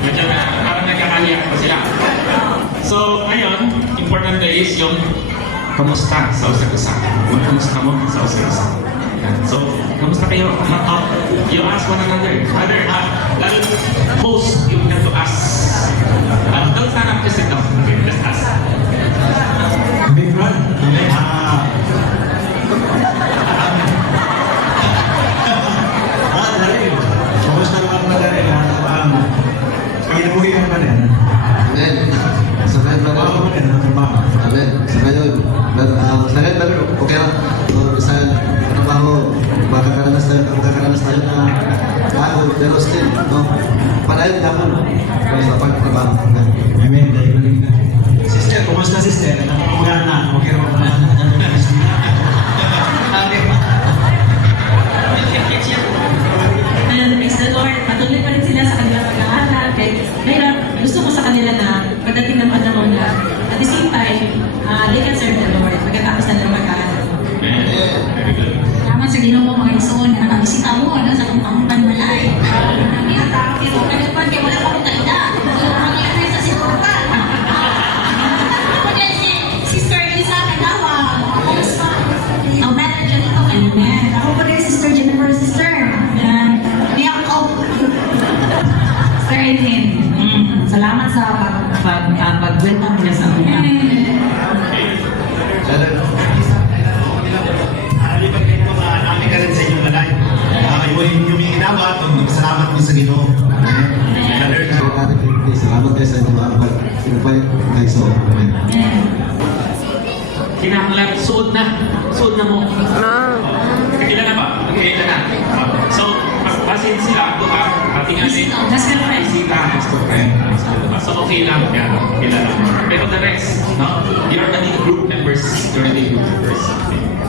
Medyo na, parang nagkakaliyak pa sila. So, ngayon, important is yung kamusta sa usagusa. Kung kamusta mo sa usagusa. So, kamusta kayo? You ask one another. Lalo host, you have to ask. Don't stand up, just sit down. Okay, just ask. Big Rod. Kumusta naman ba rin ang pag-inuwi ng banan? Amen. Sa kanya ba Trabaho mo rin ang trabaho. Amen. Sa kanya, sa kanya ba okay lang. Sa trabaho, makakaranas tayo na bago, pero still, no? Panayon na ako sa pagtrabaho. Amen. Dahil galing na. Sister, kumusta sister? Nakapagmula na. Okay naman ba? Praise the Lord. Patuloy pa rin sila sa kanilang pag-aaral. Kaya gusto ko sa kanila na pagdating ng panahon na at the same time, they can serve the Lord pagkatapos na nilang mag-aaral. Salamat sa Ginoo mga igsoon na nakabisita mo ano, sa kong pangumpan malay. Pero kalipan kay wala pa kong talida. Ang ilan sa sinurukan. Ako din si Sister Lisa Kadawa. Ang better dyan ito. Amen. Ako po rin Sister Jennifer, Sister. Niyak ko. Sister Edwin. Salamat sa pag-welcome nila sa mga. Marami ka rin sa inyong balay. Yung inawat, salamat mo sa Ginoo. Salamat kayo sa inyo mga pag-inupay kayo sa Amen. Kinahanglan, suot na mo. Kakila na ba? Kakila na. So, basin sila, ito tingnan bisita, so okay lang, yan, kilala. Pero the rest, no? You're the group members, Okay.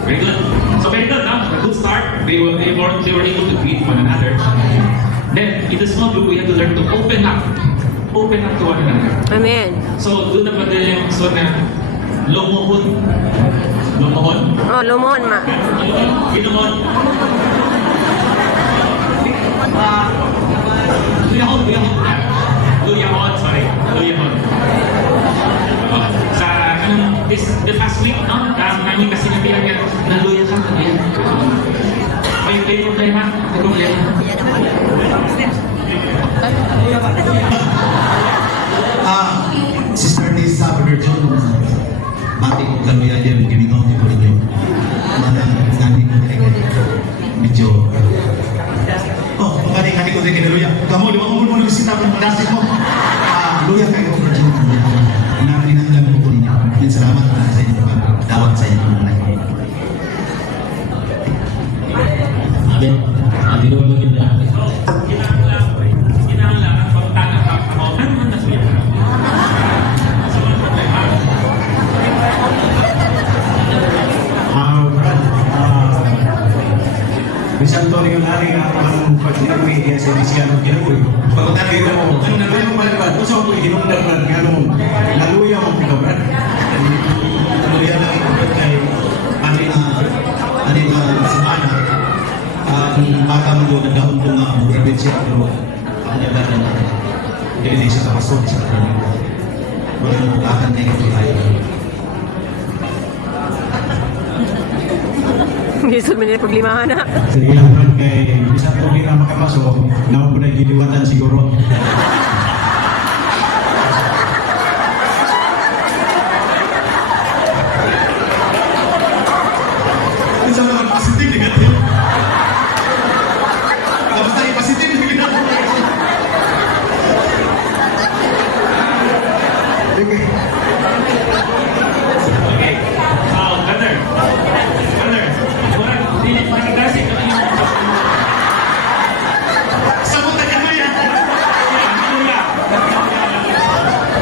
Very good. So very good, no? A good start. They were able to greet one another. Then, in the small group, we have to learn to open up to one another. Amen. So, doon na ba din yung so na lumuhon? Oh, lumon ma. Ginumon. Luyahon, sorry. Luyahon. Sa, the past week, no? Namin kasi nabihan yan, naluya ka, naluya. May problema, may problema. Sister Lisa, Brother John, mati ko kaluya dyan, Ginoo ko rin yung namin medyo kani ko din kinaluya. Kamu, limang mo nagsita ng pagdasik mo. Luya kayo ko Brother John. Naminanggan ko po ninyo. Salamat sa inyo pagdawat sa inyo. Amen. Ang Ginoo mo din na. Kinahanglan, pagtanong ka, ano man nasuya ka? So, ano problema? Bisan to rin yung hari na ang pag-inawi kaya sa Misiano ginawi. Pagkatapos ito mo, ano naluya mo pala ba? Kung saan ko hinungdan ba? Ano mo? Naluya mo ka ba? Naluya lang ito kay ani na semana. Ang bata mo doon, nagdahon ko nga ang probinsya. Pero ang nagdala na hindi siya kapasok sa kanila. Walang mulakan na ito tayo. Gisod mo nila problema na. Sige lang doon kay isang po hindi na makapasok, na ako na giliwatan siguro. Isa naman positive, negative. Tapos tayo positive, negative. Okay. Okay. Now, brother. Hindi makikasik. Sabot na kami yan.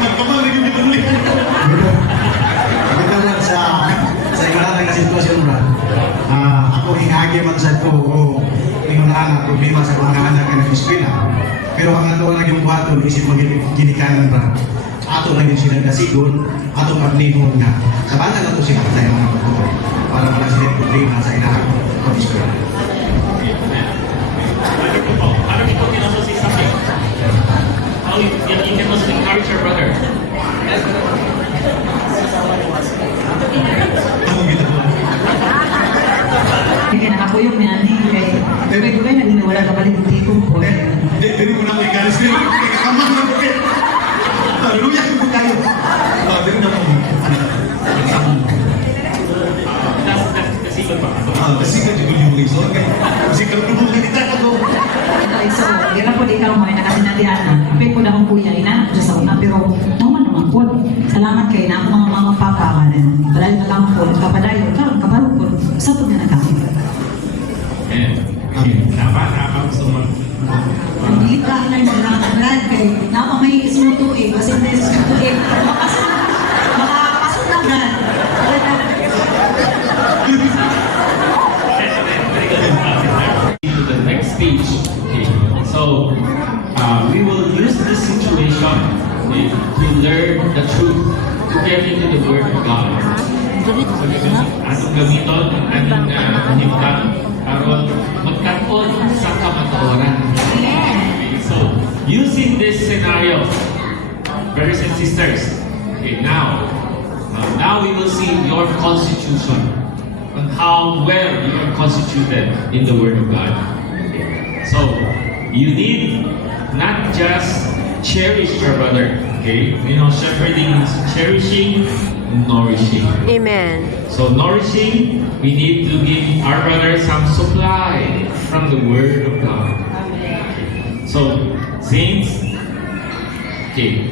Nagpapalagay yung bituloy. Magkaroon sa ikalala ng sitwasyon ba? Ako hingagi man sa ito o tingunahan problema sa mga anak ng eskwela. Pero ang ato lang yung buhaton, isip ginikanan ba? Ato lang yung sila nasigon, ato maglihon nga. Sabangan na ito sila sa mga pagkuto para wala sila problema sa inahan ng eskwela. Ano ko po? Ano ko kinaso si Sabi? How you naman po. Salamat kayo na ako mga papa man. Padayon na lang po, kapadayon, kabalo po. Sa po na kami. Dapat gusto mo. Ang bilit lang na yung mga brad kay napa may sumuto eh. Kasi hindi sumuto eh. Makapasok na brad. To the next stage. Okay. So we will use this situation to learn the truth, to get into the Word of God. So atong gamiton ang ating himtang aron magkaon sa kamatawaran. Okay. So using this scenario, brothers and sisters, okay, now we will see your constitution on how well you are constituted in the Word of God. So, you need not just cherish your brother, okay? You know, shepherding is cherishing, nourishing. Amen. So, nourishing, we need to give our brother some supply from the Word of God. So, saints, okay,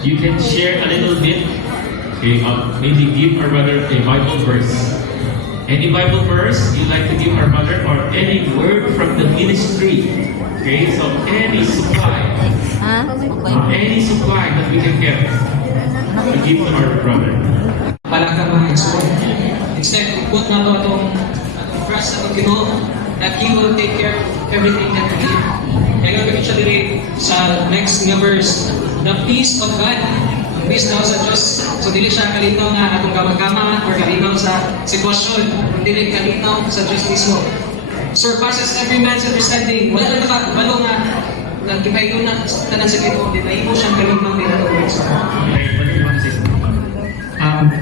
you can share a little bit, okay, maybe give our brother a Bible verse. Any Bible verse you like to give our brother, or any word from the ministry. Okay, so any supply that we can get, we give to our brother. Palakang mga explore. Instead, put na to itong trust sa Ginoo that He will take care of everything that we need. Kaya nga kami siya diri sa next nga verse, the peace of God. Ang peace daw sa Diyos. So dili siya kalinaw nga atong kamagkama or kalinaw sa sitwasyon. Dili kalinaw sa Diyos mismo. Surpasses every man's understanding. Wala na nakabalo nga nagkipayo na tanan sa Ginoo. Di mahimo siyang kalinaw nila sa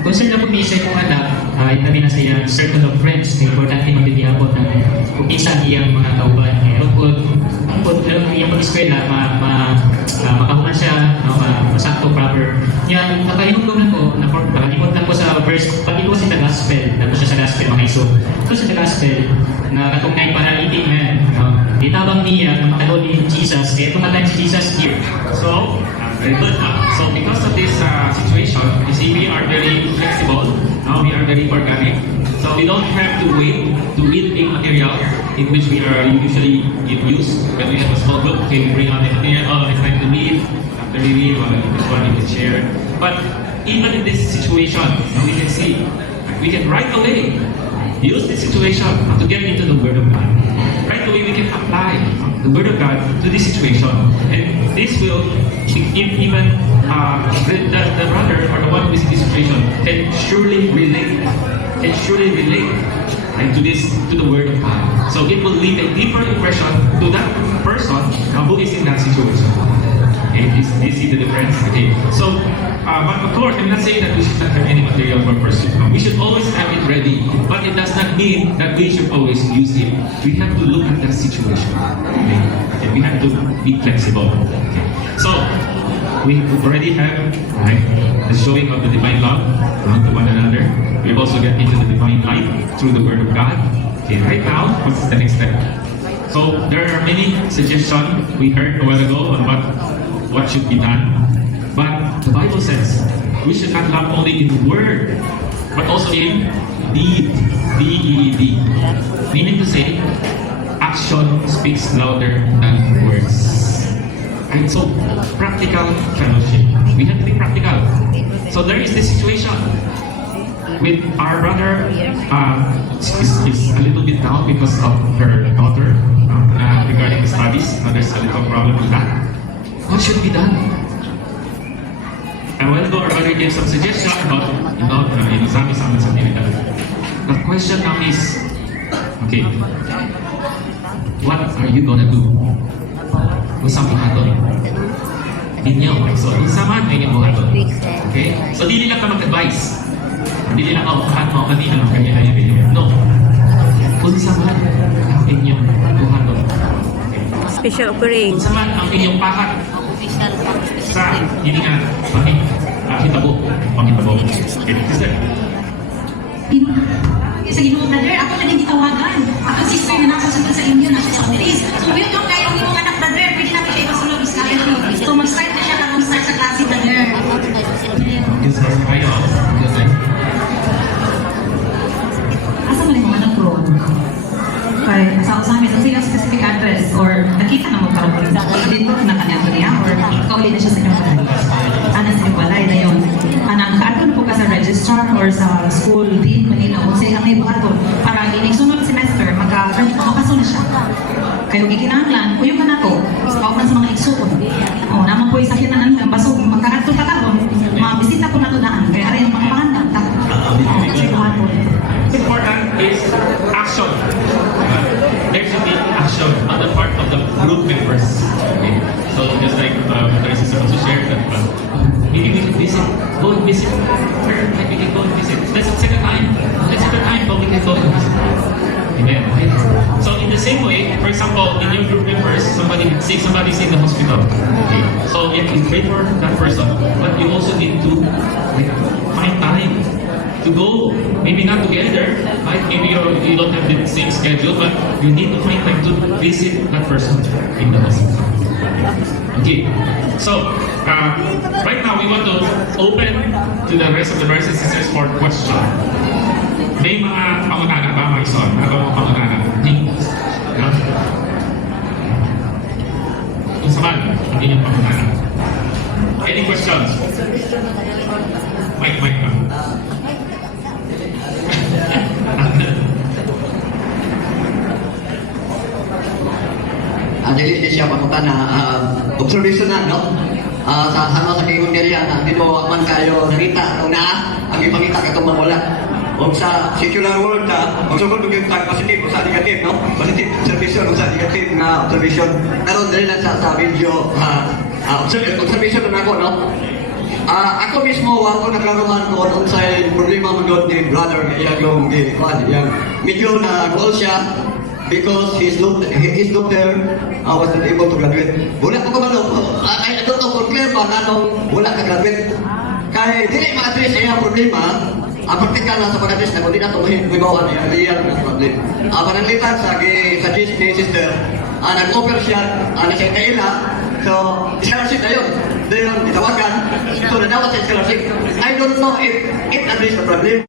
concern na po ni sa ikong anak, itabi na sa iyang circle of friends, na importante magbibiabot ng kung isa iyang mga kauban. Kung iyang pag-eskwela, makahuman siya, masakto proper. Yan, nakalimot na po, nakalimot na po sa verse, pag ito sa gospel, na siya sa gospel, mga iso. Ito sa gospel, na katong na yung paralytic man, itabang niya, na makalo ni Jesus, kaya tumatay si Jesus here. So, very good. So because of this situation, you see, we are very flexible. Now we are very organic. So we don't have to wait to read a material in which we are usually use when we have a small group. Okay, we bring out the material. Oh, it's time to read. After we read, well, this one you can share. But even in this situation, we can see we can right away use this situation to get into the Word of God. Right away, we can apply the Word of God to this situation, and this will give even the brother or the one who is in this situation can surely relate, right, to the Word of God. So it will leave a deeper impression to that person who is in that situation. Okay, you see the difference? Okay, so but of course, I'm not saying that we should not have any material for pursuit. We should always have it ready, but it does not mean that we should always use it. We have to look at the situation. Okay, and we have to be flexible. Okay. So we already have the showing of the divine love to one another. We also get into the divine light through the Word of God. Okay, right now, what's the next step? So there are many suggestions we heard a while ago on what should be done. But the Bible says we should not love only in word, but also in deed. D-E-E-D. Meaning to say, action speaks louder than words. And so, practical fellowship. We have to be practical. So there is this situation with our brother. Is a little bit down because of her daughter regarding the studies. There's a little problem with that. What should be done? A while ago, our brother gave some suggestion about, something like that. The question now is, okay, what are you gonna do? Usang buhaton. Inyo. So, usaman na inyong buhaton. Okay? So, di nila ka mag-advise. Hindi nila ka upahan mo kanina ng kanya na yung no. Usaman ang inyong buhaton. Special offering. Usaman ang inyong pahat sa hiningan, pangitabo. Okay, sister. Sa Ginoo, brother, ako na din gitawagan. Ako sister na nakasunod sa inyo, nasa sa Greece. So, welcome kayo ang inyong anak, brother. Pwede namin siya ipasulog. So, mag-start na siya karong start sa klase, brother. dito na kanyang niya or kauli na siya sa inyong balay. Ana sa inyong balay na yun. Anang kaadon po ka sa registrar or sa school dean Manila o say ang may buhaton para ining sunod semester makasunod siya. Kayo gikinahanglan, kuyo ka na to, paupan sa mga igsuon. O, naman po isakyan na namin, baso, magkakato tatabon, mabisita po na to daan, kaya rin mga pangandag, Important is action. There should be action on the part of the group members. Okay? So just like Teresa also shared that, maybe we should visit, go and visit her, like we can go and visit. Let's set a time. Let's set a time, but we can go and visit. Amen. Okay? So in the same way, for example, in your group members, somebody's in the hospital. Okay? So you can pray for that person, but you also need to find time to go, maybe not together, right? Maybe you don't have the same schedule, but you need to find time to visit that person in the hospital. Okay, so right now we want to open to the rest of the brothers and sisters for question. May mga pangunahan ba, mga ison? Ano mga pangunahan? Kung saan, hindi yung pangunahan. Any questions? Mike. Dili siya pakutan na observation na, no? Sa kingon area na dito man kayo nakita o na ang ipangita katong mawala. O sa secular world na, ang sugod yung tag positive o sa negative, no? Positive observation o sa negative na observation. Karon dili lang sa video observation na ako, no? Ako mismo, ako nagkaroon ko unsay problema mo doon ni brother na iyang medyo na goal siya because his doctor was not able to graduate. Wala ko kabalo. I don't know kung clear ba na nung wala ka graduate. Kaya dili ma-address niya ang problema. Ang praktikal na sa pag-address na kung di na ito mahibawan niya, real na problem. Pananglitan sa GIS ni sister, nag-offer siya na siya kaila. So, scholarship na yun. Doon itawagan. So, nadawat sa scholarship. I don't know if it address the problem.